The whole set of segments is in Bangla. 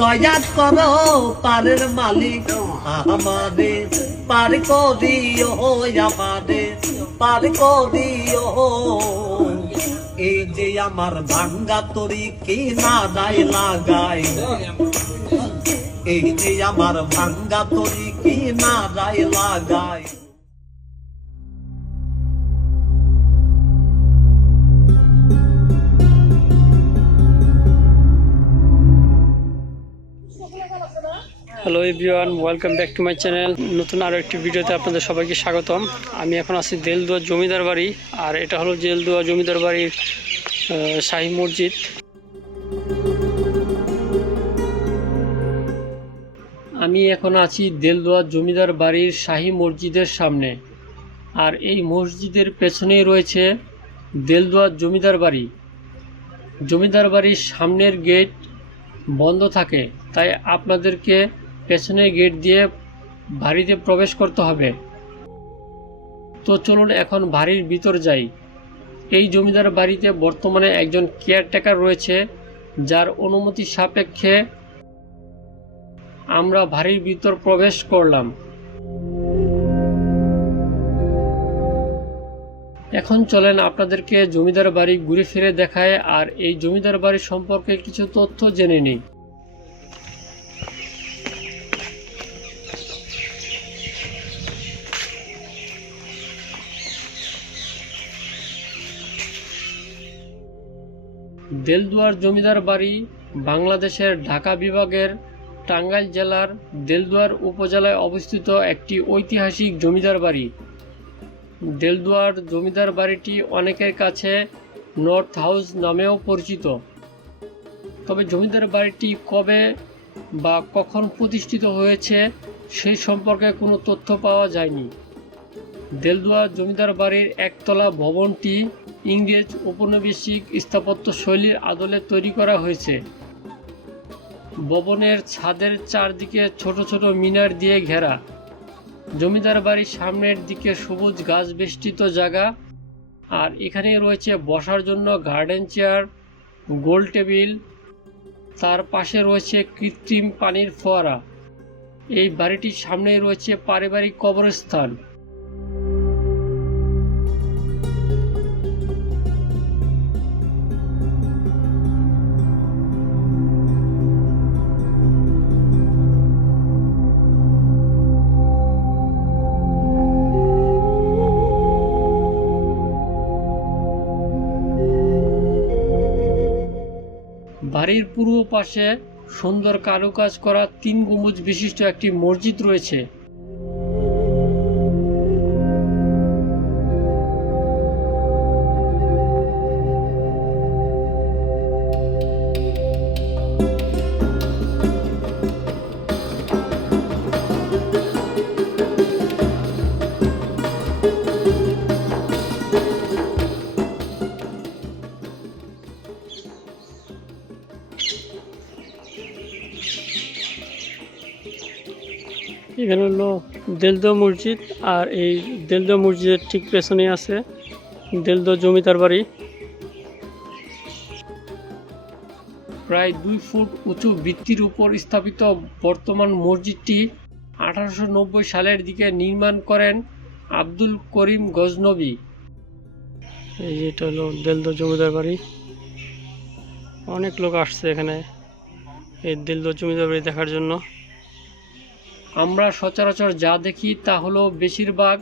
দয়া করো, পারের মালিক আমাদের পার করিও আমাদের পার করিও। এই যে আমার ভাঙ্গা তরি কি না দায় লাগাই, এই যে আমার ভাঙ্গা তরি কি না দায় লাগাই। Hello everyone welcome back to my channel নতুন আরও একটি ভিডিওতে আপনাদের সবাইকে স্বাগতম। আমি এখন আছি দেলদুয়া জমিদার বাড়ি, আর এটা হলো দেলদুয়া জমিদার বাড়ির শাহী মসজিদ। আমি এখন আছি দেলদুয়া জমিদার বাড়ির শাহী মসজিদের সামনে, আর এই মসজিদের পেছনেই রয়েছে দেলদুয়া জমিদার বাড়ি। জমিদার বাড়ির সামনের গেট বন্ধ থাকে, তাই আপনাদেরকে পেছনের গেট দিয়ে বাড়িতে প্রবেশ করতে হবে। তো চলুন এখন বাড়ির ভিতর যাই। এই জমিদার বাড়িতে বর্তমানে একজন কেয়ারটেকার রয়েছে, যার অনুমতি সাপেক্ষে আমরা বাড়ির ভিতর প্রবেশ করলাম। এখন চলেন আপনাদেরকে জমিদার বাড়ি ঘুরে ফিরে দেখায়, আর এই জমিদার বাড়ি সম্পর্কে কিছু তথ্য জেনে নিই। দেলদুয়ার জমিদার বাড়ি বাংলাদেশের ঢাকা বিভাগের টাঙ্গাইল জেলার দেলদুয়ার উপজেলায় অবস্থিত একটি ঐতিহাসিক জমিদার বাড়ি। দেলদুয়ার জমিদার বাড়িটি অনেকের কাছে নর্থ হাউস নামেও পরিচিত। তবে জমিদার বাড়িটি কবে বা কখন প্রতিষ্ঠিত হয়েছে সেই সম্পর্কে কোনো তথ্য পাওয়া যায়নি। দেলদুয়া জমিদার বাড়ির একতলা ভবনটি ইংরেজ ঔপনিবেশিক স্থাপত্য শৈলীর আদলে তৈরি করা হয়েছে। ভবনের ছাদের চারদিকে ছোট ছোট মিনার দিয়ে ঘেরা। জমিদার বাড়ির সামনের দিকে সবুজ গাছ বেষ্টিত জায়গা। আর এখানে রয়েছে বসার জন্য গার্ডেন চেয়ার, গোল টেবিল। তার পাশে রয়েছে কৃত্রিম পানির ফোয়ারা। এই বাড়িটির সামনে রয়েছে পারিবারিক কবরস্থান। বাড়ির পূর্ব পাশে সুন্দর কারুকাজ করা তিন গম্বুজ বিশিষ্ট একটি মসজিদ রয়েছে। এখানে হলো দেলদো মসজিদ আর এই দেলদো মসজিদের ঠিক পেছনে আছে দেলদো জমিদার বাড়ি। প্রায় দুই ফুট উঁচু ভিত্তির উপর স্থাপিত বর্তমান মসজিদটি আঠারোশো নব্বই সালের দিকে নির্মাণ করেন আব্দুল করিম গজনবী। এই যে এটা হলো দেলদো জমিদার বাড়ি। অনেক লোক আসছে এখানে এই দেলদো জমিদার বাড়ি দেখার জন্য। আমরা সচরাচর যা দেখি তা হলো বেশিরভাগ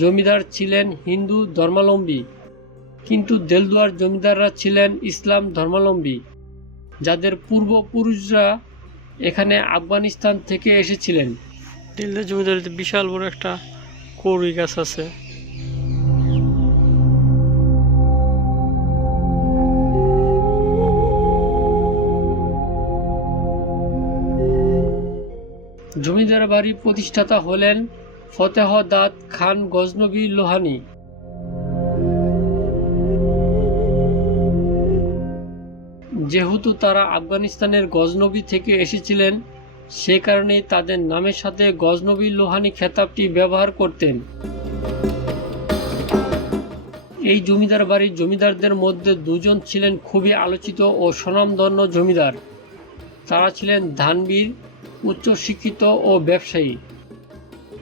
জমিদার ছিলেন হিন্দু ধর্মাবলম্বী, কিন্তু দেলদুয়ার জমিদাররা ছিলেন ইসলাম ধর্মাবলম্বী। যাদের পূর্বপুরুষরা এখানে আফগানিস্তান থেকে এসেছিলেন। দেলদুয়ার জমিদারিতে বিশাল বড় একটা কৌরি গাছ আছে। জমিদার বাড়ি প্রতিষ্ঠাতা হলেন ফতেহ দাদ খান গজনবী লোহানি। যেহেতু তারা আফগানিস্তানের গজনবী থেকে এসেছিলেন, সে কারণেই তাদের নামের সাথে গজনবী লোহানি খেতাবটি ব্যবহার করতেন। এই জমিদার বাড়ির জমিদারদের মধ্যে দুজন ছিলেন খুবই আলোচিত ও স্বনামধন্য জমিদার। তারা ছিলেন ধানবীর উচ্চশিক্ষিত ও ব্যবসায়ী।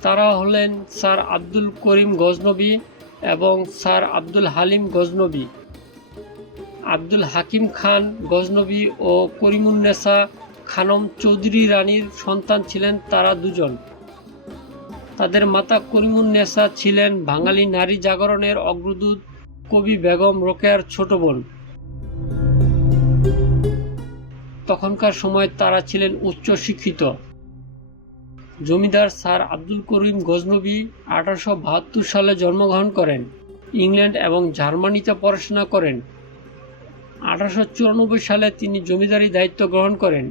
তারা হলেন স্যার আব্দুল করিম গজনবী এবং স্যার আব্দুল হালিম গজনবী। আব্দুল হাকিম খান গজনবী ও করিমুন্নেসা খানম চৌধুরী রানীর সন্তান ছিলেন তারা দুজন। তাদের মাতা করিমুন্নেসা ছিলেন বাঙালি নারী জাগরণের অগ্রদূত কবি বেগম রোকেয়ার ছোট বোন। তখনকার সময় তারা ছিলেন উচ্চ শিক্ষিত। জমিদার স্যার আব্দুল করিম গজনবী আঠারোশো বাহাত্তর সালে জন্মগ্রহণ করেন। ইংল্যান্ড এবং জার্মানিতে পড়াশোনা করেন। আঠারোশো চুরানব্বই সালে তিনি জমিদারি দায়িত্ব গ্রহণ করেন।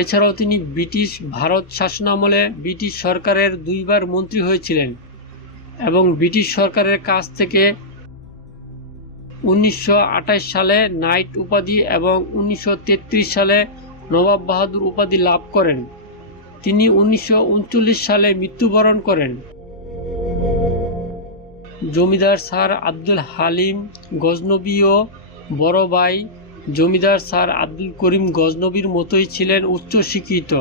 এছাড়াও তিনি ব্রিটিশ ভারত শাসনামলে ব্রিটিশ সরকারের দুইবার মন্ত্রী হয়েছিলেন এবং ব্রিটিশ সরকারের কাছ থেকে উনিশশো আঠাশ সালে নাইট উপাধি এবং উনিশশো তেত্রিশ সালে নবাব বাহাদুর উপাধি লাভ করেন। তিনি উনিশশো উনচল্লিশ সালে মৃত্যুবরণ করেন। জমিদার স্যার আব্দুল হালিম গজনবীও বড় ভাই জমিদার স্যার আব্দুল করিম গজনবীর মতোই ছিলেন উচ্চ শিক্ষিত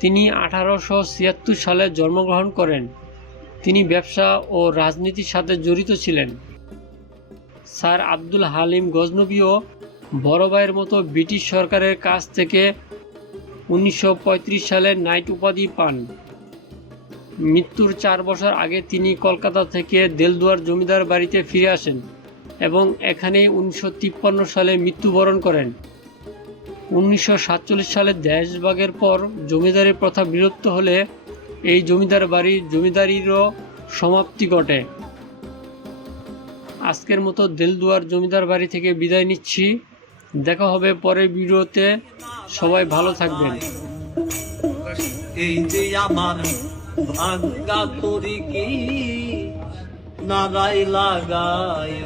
তিনি আঠারোশো ছিয়াত্তর সালে জন্মগ্রহণ করেন। তিনি ব্যবসা ও রাজনীতির সাথে জড়িত ছিলেন। স্যার আব্দুল হালিম গজনবীও বড় ভাইয়ের মতো ব্রিটিশ সরকারের কাছ থেকে উনিশশো পঁয়ত্রিশ সালে নাইট উপাধি পান। মৃত্যুর চার বছর আগে তিনি কলকাতা থেকে দেলদুয়ার জমিদার বাড়িতে ফিরে আসেন এবং এখানেই উনিশশো তিপ্পান্ন সালে মৃত্যুবরণ করেন। উনিশশো সাতচল্লিশ সালে দেশভাগের পর জমিদারি প্রথা বিলুপ্ত হলে এই জমিদার বাড়ির জমিদারিরও সমাপ্তি ঘটে। আজকের মতো দেলদুয়ার জমিদার বাড়ি থেকে বিদায় নিচ্ছি। দেখা হবে পরের ভিডিওতে। সবাই ভালো থাকবেন। এই যে আমার ভাঙ্গা তরি কি নারাই লাগায়।